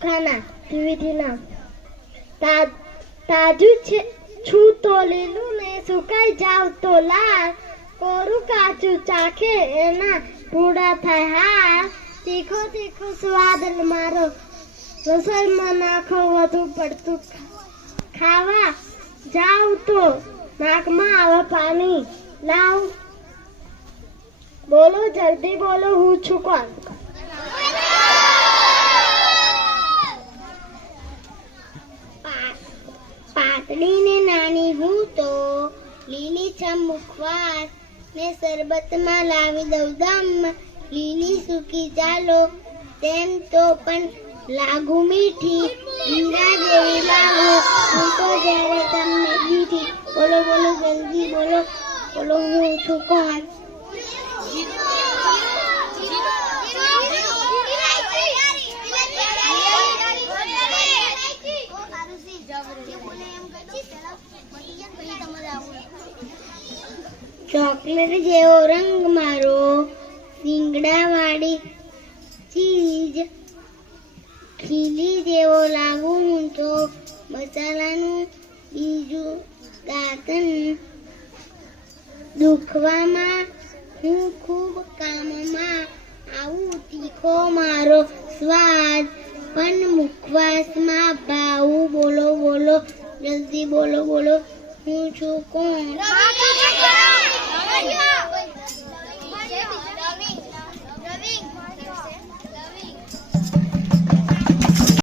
સુખાના વિધિના તા, તાજું છે, છું તો લીલું ને સુકાઈ જાવ તો લાલ. કોરું કાચું ચાખે એના પૂડા થાય હા તીખો તીખો સ્વાદ મારો. રસોઈમાં નાખો વધુ પડતું ખાવા. જાવ તો નાકમાં આવે પાણી. લાવ. બોલો, જલ્દી બોલો, હું છું કોણ? પાતળી નાની હું તો લીલી છમ મુખવાસ ને શરબતમાં લાવી દઉં દમ. લીલી સૂકી ચાલો, તેમ તો પણ લાગુ મીઠી. હીરા જેવી લાગો હું તો જ્યારે તમને દીઠી બોલો બોલો, જલ્દી બોલો બોલો, હું છું કોણ? ચોકલેટ જેવો રંગ મારો શિંગડાવાડી ચીજ. ખીલી જેવો લાગુ હું મસાલાનું બીજું દાંતન દુખવામાં હું ખૂબ કામમાં આવું, તીખો મારો સ્વાદ. પણ મુખવાસમાં ભાવું જલ્દી બોલો બોલો હું છું કોણ